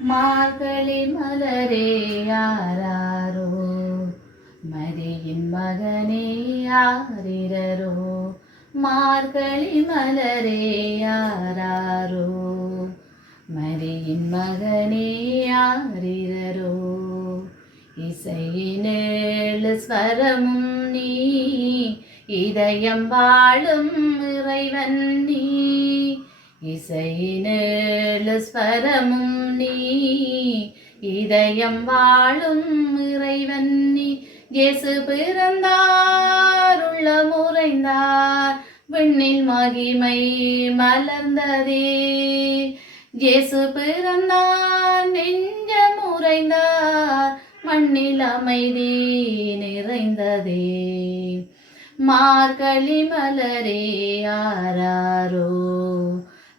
மார்கழி மலரே யாராரோ மரியின் மகனே யாரிரரோ மார்கழி மலரே யாராரோ மரியின் மகனே யாரிரரோ இசையினேழு ஸ்வரமும் நீ இதயம் வாழும் இறைவன் நீ. இசையினேழு ஸ்வரமும் நீ இதயம் வாழும் இறைவன் நீ. இயேசு பிறந்தார் உள்ள முறைந்தார் விண்ணில் மகிமை மலர்ந்ததே. இயேசு பிறந்தார் நெஞ்ச முறைந்தார் மண்ணில் அமைதி நிறைந்ததே. மார்கழி மலரே ஆராரோ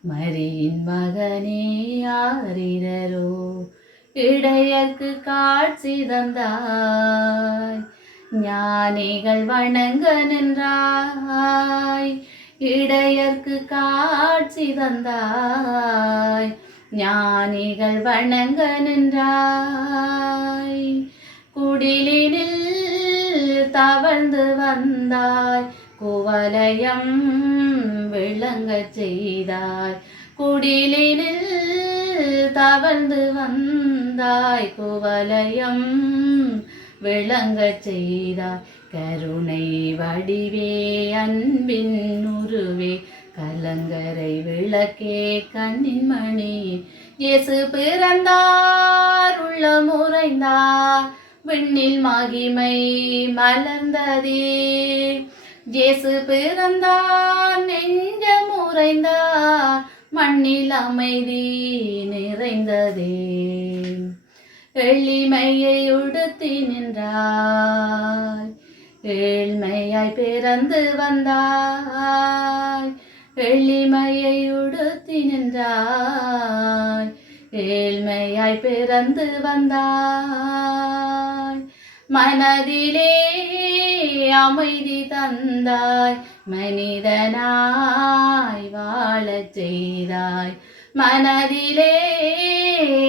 மரியின் மகனே யாரிரரோ? இடையற்கு காட்சி தந்தாய். ஞானிகள் வணங்க நின்றாய். இடையற்கு காட்சி தந்தாய். ஞானிகள் வணங்க நின்றாய். குடிலினில் தவழ்ந்து வந்தாய். குவலயம் விளங்கச் செய்தாய். குடிலினில் தவழ்ந்து வந்தாய். குவலயம் விளங்கச் செய்தாய். கருணை வடிவே அன்பின் உருவே. கலங்கரை விளக்கே கண்ணின் மணி. இயேசு பிறந்தார் உள்ள முறைந்தார் விண்ணில் மகிமை மலர்ந்ததே. இயேசு பிறந்தார் நெஞ்ச முறைந்தார் மண்ணில் அமைதி நிறைந்ததே. எளிமையை உடுத்தி நின்றாய் ஏழ்மையாய் பிறந்து வந்தாய். எளிமையை உடுத்தி நின்றாய் ஏழ்மையாய் பிறந்து வந்தாய். மனதிலே அமைதி தந்தாய் மனிதனாய் வாழச் செய்தாய். மனதிலே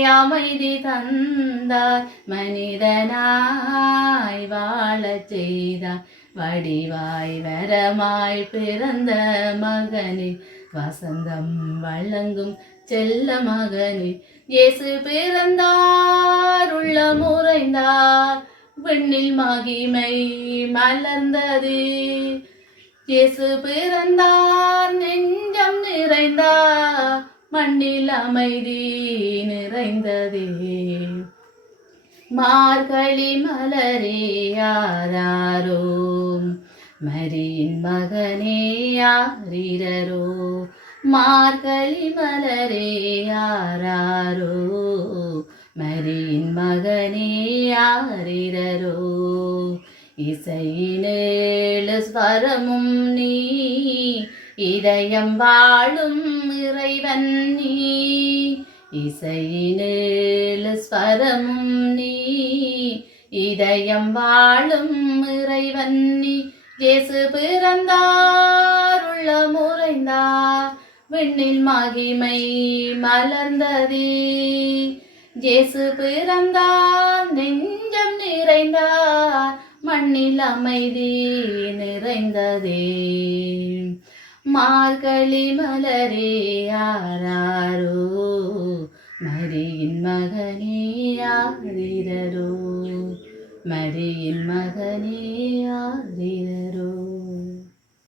அமைதி தந்தாய் மனிதனாய் வாழச் செய்தாய். வடிவாய் வரமாய் பிறந்த மகனே வசந்தம் வழங்கும் செல்ல மகனே இயேசு பிறந்தார் உள்ள முறைந்தார் விண்ணில் மகிமை மலர்ந்தது. இயேசு பிறந்தார் நெஞ்சம் நிறைந்தார் மண்ணில் அமைதி நிறைந்ததே. மார்கழி மலரே யாராரோ மரியின் மகனே யாரிரரோ. மார்கழி மலரே யாராரோ மரியின் மகனே யாரிரரோ? இசையினேழு ஸ்வரமும் நீ இதயம் வாழும் இறைவன் நீ. இசையினேழு ஸ்வரமும் நீ இதயம் வாழும் இறைவன் நீ. இயேசு பிறந்தார் உள்ள முறைந்தார் விண்ணில் மகிமை மலர்ந்ததே. இயேசு பிறந்தார் நெஞ்சம் நிறைந்தார் மண்ணில் அமைதி நிறைந்ததே. மார்கழி மலரே யாராரோ மரியின் மகனே யாரிரரோ மரியின் மகனே யாரிரரோ